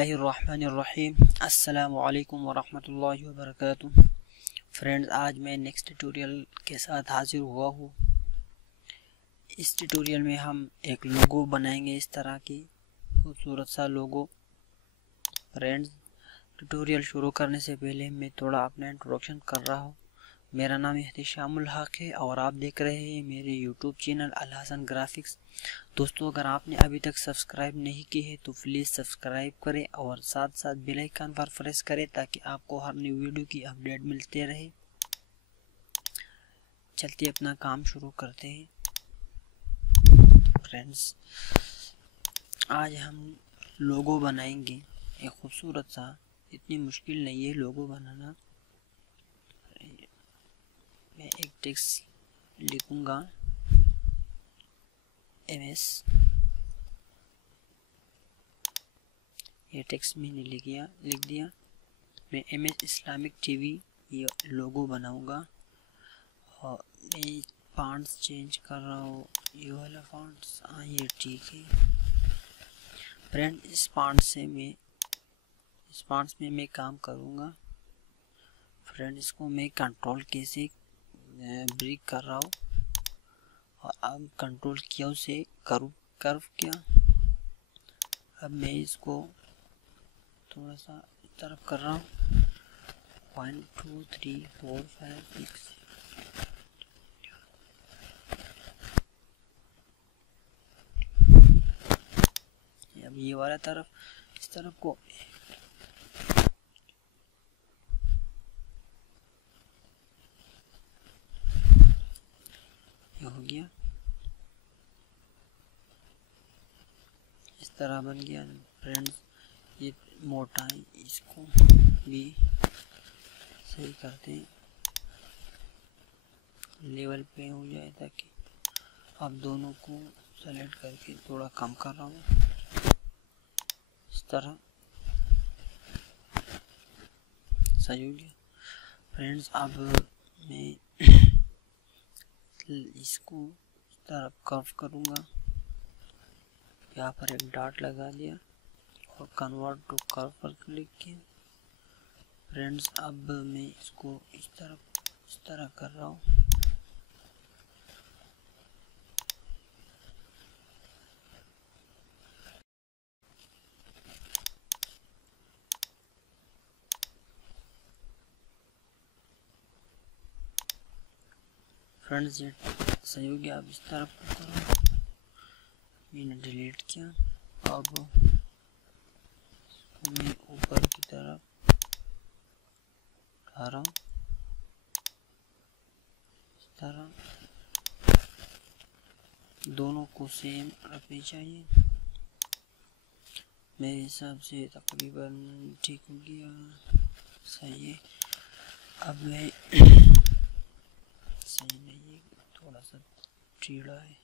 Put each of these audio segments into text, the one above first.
बिस्मिल्लाहिर्रहमानिर्रहीम। अस्सलामु अलैकुम वरहमतुल्लाहि वबरकातुह। फ्रेंड्स, आज मैं नेक्स्ट ट्यूटोरियल के साथ हाजिर हुआ हूँ। इस ट्यूटोरियल में हम एक लोगो बनाएंगे, इस तरह की खूबसूरत सा लोगो। फ्रेंड्स, ट्यूटोरियल शुरू करने से पहले मैं थोड़ा अपना इंट्रोडक्शन कर रहा हूँ। मेरा नाम हसन हक है और आप देख रहे हैं मेरे यूट्यूब चैनल हसन ग्राफिक्स। दोस्तों, अगर आपने अभी तक सब्सक्राइब नहीं की है तो प्लीज़ सब्सक्राइब करें और साथ साथ बेल आइकन पर प्रेस करें ताकि आपको हर न्यू वीडियो की अपडेट मिलते रहे। चलते अपना काम शुरू करते हैं। फ्रेंड्स, आज हम लोगो बनाएंगे एक खूबसूरत सा। इतनी मुश्किल नहीं है लोगो बनाना। मैं एक टेक्स्ट लिखूंगा, MS। ये टेक्स्ट मैंने लिख दिया। मैं MS इस्लामिक TV ये लोगो बनाऊंगा और मैं फॉन्ट्स चेंज कर रहा हूँ। ये वाला फॉन्ट्स, हाँ ये ठीक है। फ्रेंड, इस फॉन्ट्स में मैं काम करूँगा। फ्रेंड, इसको मैं कंट्रोल के से ब्रेक कर रहा हूँ और अब कंट्रोल क्यू से कर्व किया। अब मैं इसको थोड़ा सा इस तरफ कर रहा हूँ। 1 2 3 4 5 6। अब ये वाला तरफ, इस तरफ को ये हो गया, इस तरह बन गया। फ्रेंड्स, ये मोटाई इसको भी सही करते हैं, लेवल पे हो जाए ताकि आप दोनों को सेलेक्ट करके थोड़ा कम कर रहा हूँ इस तरह। सही हो गया। फ्रेंड्स, अब मैं इसको इस तरह कर्व करूँगा। यहाँ पर एक डॉट लगा दिया और कन्वर्ट टू कर्व पर क्लिक किया। फ्रेंड्स, अब मैं इसको इस तरह कर रहा हूँ। फ्रेंड्स, ये सही हो गया। अब इस तरफ करो, मैंने डिलीट किया। अब मैं ऊपर की तरफ उठा रहा हूँ इस तरह। दोनों को सेम रखनी चाहिए। मेरे हिसाब से तकरीबन ठीक हो गया, सही है। अब मैं सही नहीं है, थोड़ा सा टेढ़ा है।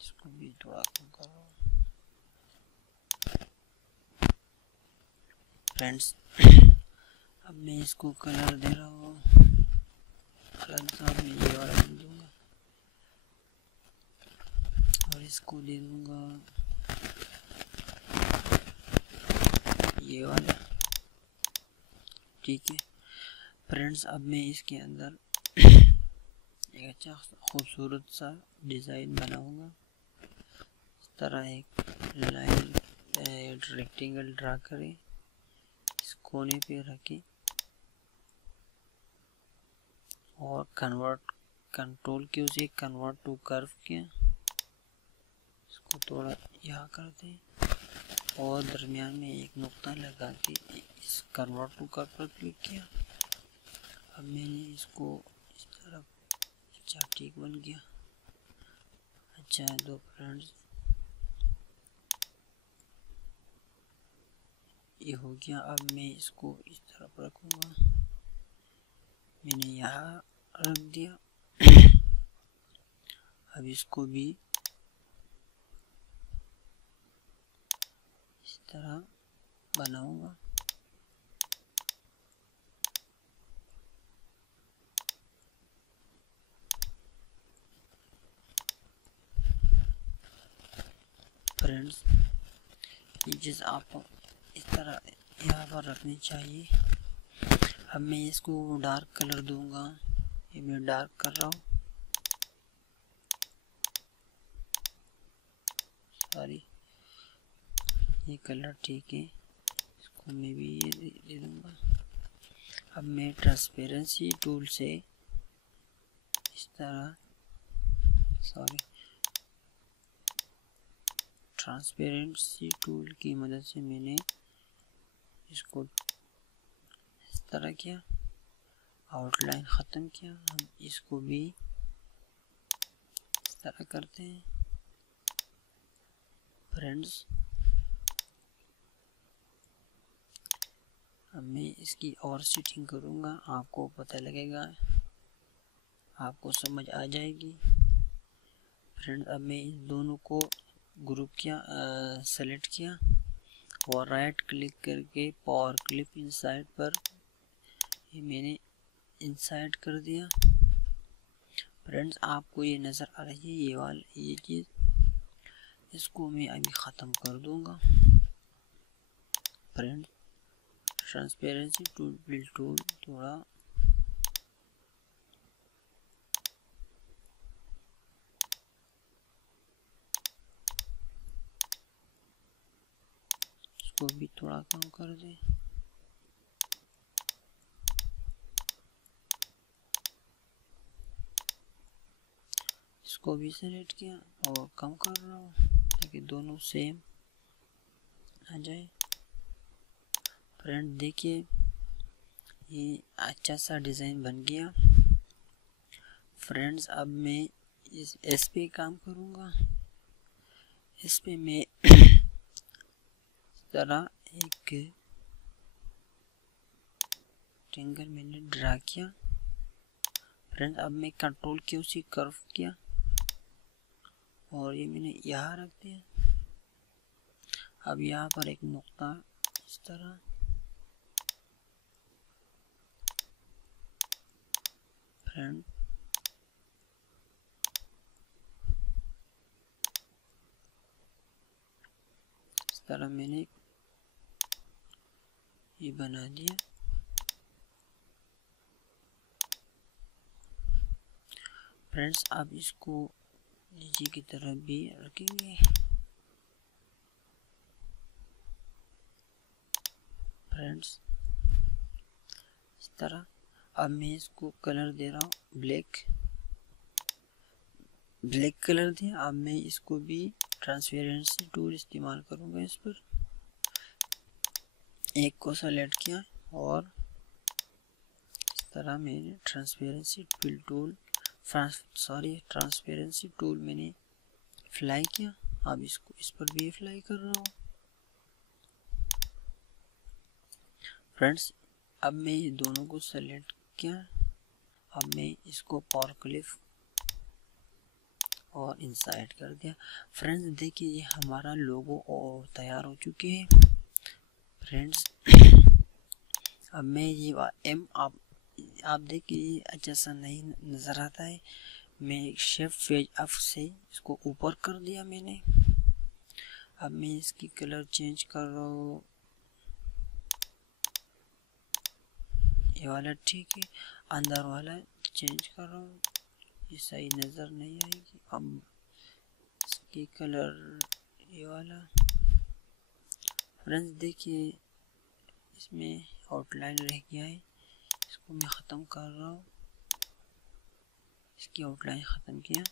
इसको भी थोड़ा कम कर रहा हूँ। फ्रेंड्स, अब मैं इसको कलर दे रहा हूँ। कलर साथ में ये वाला दे दूँगा और इसको दे दूँगा ये वाला। ठीक है फ्रेंड्स, अब मैं इसके अंदर एक अच्छा खूबसूरत सा डिज़ाइन बनाऊंगा। इस तरह एक लाइन रेक्टेंगल ड्रा करें, इस कोने पे रखें और कंट्रोल की उसे कन्वर्ट टू कर्व किया। इसको थोड़ा यहाँ करते हैं और दरमियान में एक नुक्ता लगा के इस कन्वर्ट टू कर्व पर क्लिक किया। अब मैंने इसको इस तरफ, अच्छा ठीक बन गया। अच्छा है। तो फ्रेंड्स, ये हो गया। अब मैं इसको इस तरफ रखूँगा। मैंने यहाँ रख दिया। अब इसको भी इस तरह बनाऊँगा। फ्रेंड्स ये चीज़ आपको इस तरह यहाँ पर रखनी चाहिए। अब मैं इसको डार्क कलर दूंगा, ये मैं डार्क कर रहा हूँ, सॉरी ये कलर ठीक है, इसको मैं भी ये दे दूंगा। अब मैं ट्रांसपेरेंसी टूल से इस तरह, सॉरी ट्रांसपेरेंसी टूल की मदद से मैंने इसको इस तरह किया, आउटलाइन ख़त्म किया। हम इसको भी इस तरह करते हैं फ्रेंड्स। अब मैं इसकी और सेटिंग करूँगा, आपको पता लगेगा, आपको समझ आ जाएगी फ्रेंड्स। अब मैं इन दोनों को ग्रुप किया, सेलेक्ट किया और राइट क्लिक करके पावर क्लिप इनसाइड पर ये मैंने इनसाइड कर दिया फ्रेंड्स। आपको ये नज़र आ रही है ये चीज़, इसको मैं अभी ख़त्म कर दूंगा friends. Transparency tool bill tool थोड़ा इसको भी थोड़ा कम कर दें। इसको भी सेलेक्ट किया और कम कर रहा हूँ ताकि दोनों सेम आ जाए फ्रेंड। देखिए ये अच्छा सा डिज़ाइन बन गया फ्रेंड्स। अब मैं इस पे काम करूँगा। इस पे मैं इस तरह एक ट्रायंगल मैंने ड्रा किया फ्रेंड्स। अब मैं कंट्रोल की उसी कर्व किया और ये मैंने यहाँ रख दिया। अब यहाँ पर एक नुक्ता इस तरह, फ्रेंड इस तरह मैंने ये बना दिया फ्रेंड्स। अब इसको नीचे की तरफ भी रखेंगे फ्रेंड्स इस तरह। अब मैं इसको कलर दे रहा हूँ ब्लैक कलर दिया। अब मैं इसको भी ट्रांसपेरेंसी टूल इस्तेमाल करूँगा। इस पर एक को सेलेक्ट किया और इस तरह मैंने ट्रांसपेरेंसी टूल मैंने अप्लाई किया। अब इसको इस पर भी अप्लाई कर रहा हूँ फ्रेंड्स। अब मैं ये दोनों को सेलेक्ट किया। अब मैं इसको पावर क्लिप और इनसाइड कर दिया फ्रेंड्स। देखिए ये हमारा लोगो और तैयार हो चुके हैं फ्रेंड्स। अब मैं ये आप देखिए अच्छा सा नहीं नज़र आता है। मैं शिफ्ट पेज अप से इसको ऊपर कर दिया मैंने। अब मैं इसकी कलर चेंज कर रहा हूँ, ये वाला ठीक है, अंदर वाला चेंज कर रहा हूँ, ये सही नज़र नहीं आएगी। अब इसकी कलर ये वाला फ्रेंड्स देखिए इसमें आउटलाइन रह गया है, इसको मैं ख़त्म कर रहा हूँ। इसकी आउटलाइन ख़त्म किया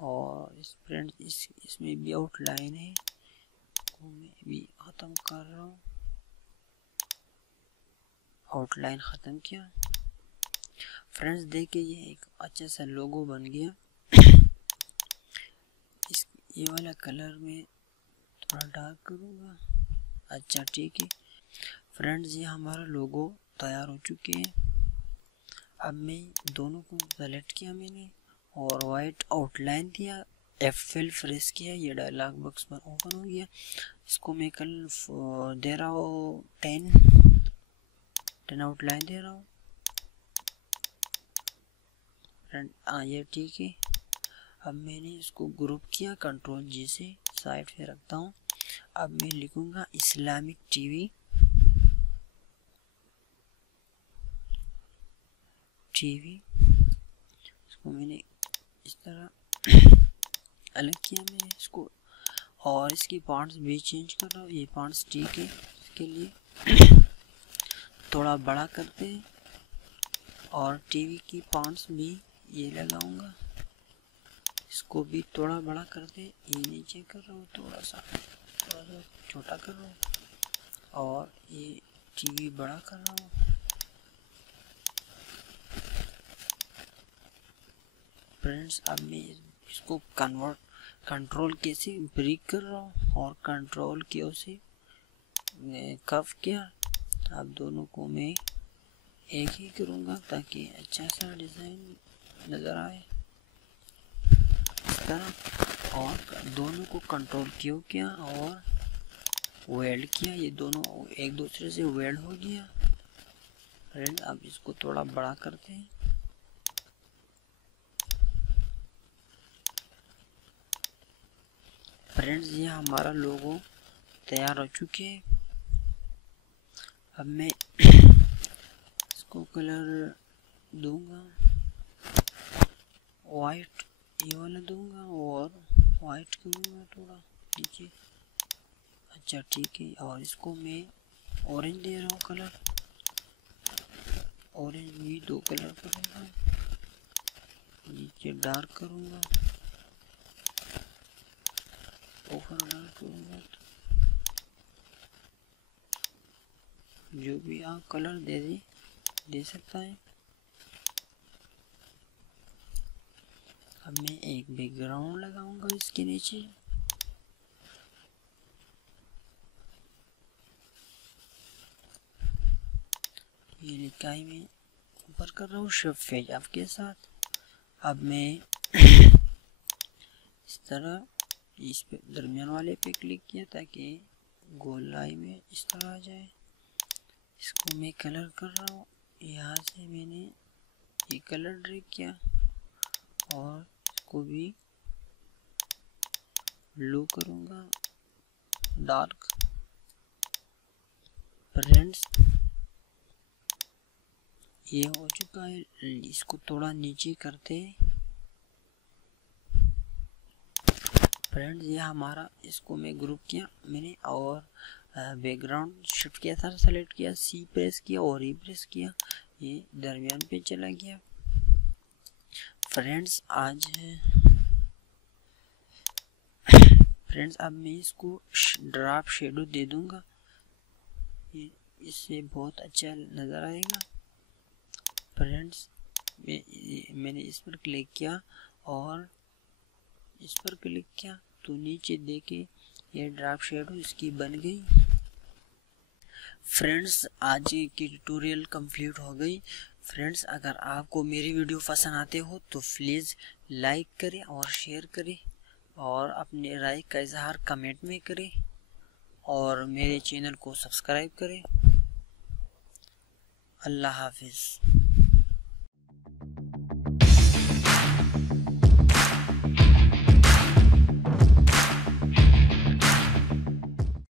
और इसमें भी आउटलाइन है, इसको मैं भी ख़त्म कर रहा हूँ। आउटलाइन ख़त्म किया फ्रेंड्स। देखिए ये एक अच्छा सा लोगो बन गया। ये वाला कलर में थोड़ा डार्क करूँगा। अच्छा ठीक है फ्रेंड्स, ये हमारा लोगो तैयार हो चुके हैं। अब मैं दोनों को सेलेक्ट किया मैंने और वाइट आउटलाइन दिया, F12 प्रेस किया, ये डायलॉग बॉक्स पर ओपन हो गया। इसको मैं कल दे रहा हूँ 10 आउटलाइन दे रहा हूँ फ्रेंड। हाँ ये ठीक है। अब मैंने इसको ग्रुप किया, कंट्रोल जी से साइड पे रखता हूँ। अब मैं लिखूंगा इस्लामिक टीवी इसको मैंने इस तरह अलग किया मैं इसको, और इसकी फॉन्ट्स भी चेंज कर रहा हूँ। ये फॉन्ट्स ठीक है, इसके लिए थोड़ा बड़ा करते हैं, और टीवी की फॉन्ट्स भी ये लगाऊंगा, इसको भी थोड़ा बड़ा करते हैं। ये नीचे कर रहा हूँ, थोड़ा सा छोटा कर रहा हूँ, और ये टीवी बड़ा कर रहा हूँ। फ्रेंड्स अब मैं इसको कंट्रोल के से ब्रेक कर रहा हूँ, और कंट्रोल के से कर्व किया। अब दोनों को मैं एक ही करूँगा ताकि अच्छा सा डिज़ाइन नज़र आए इस तरह। और दोनों को कंट्रोल क्यों किया और वेल्ड किया, ये दोनों एक दूसरे से वेल्ड हो गया। फ्रेंड अब इसको थोड़ा बड़ा करते हैं। फ्रेंड्स ये हमारा लोगो तैयार हो चुके हैं। अब मैं इसको कलर दूंगा वाइट, ये वाला दूंगा, और वाइट करूँगा थोड़ा नीचे। अच्छा ठीक है, और इसको मैं ऑरेंज दे रहा हूँ कलर, ऑरेंज भी 2 कलर करूँगा, नीचे डार्क करूँगा, ऊपर डार्क करूँगा। जो भी आप कलर दे सकता है। अब मैं एक बैकग्राउंड लगाऊंगा इसके नीचे। ये लिखाई में ऊपर कर रहा हूँ शिफ्ट फेज आपके साथ। अब मैं इस तरह इस पे दरमियान वाले पे क्लिक किया ताकि गोलाई में इस तरह आ जाए। इसको मैं कलर कर रहा हूँ, यहाँ से मैंने ये कलर ड्रैग किया, और इसको भी ब्लू करूँगा डार्क। फ्रेंड्स ये हो चुका है, इसको थोड़ा नीचे करते हैं। फ्रेंड्स ये हमारा, इसको मैं ग्रुप किया मैंने, और बैकग्राउंड शिफ्ट किया था, सेलेक्ट किया, सी प्रेस किया और ई प्रेस किया, ये दरमियान पे चला गया। फ्रेंड्स अब मैं इसको ड्राप शेडो दे दूंगा, ये इससे बहुत अच्छा नज़र आएगा। फ्रेंड्स मैंने इस पर क्लिक किया और इस पर क्लिक किया तो नीचे देखे ये ड्राप शेडो इसकी बन गई। फ्रेंड्स आज की ट्यूटोरियल कंप्लीट हो गई। फ्रेंड्स अगर आपको मेरी वीडियो पसंद आते हो तो प्लीज़ लाइक करें और शेयर करें, और अपने राय का इजहार कमेंट में करें, और मेरे चैनल को सब्सक्राइब करें। अल्लाह हाफिज़।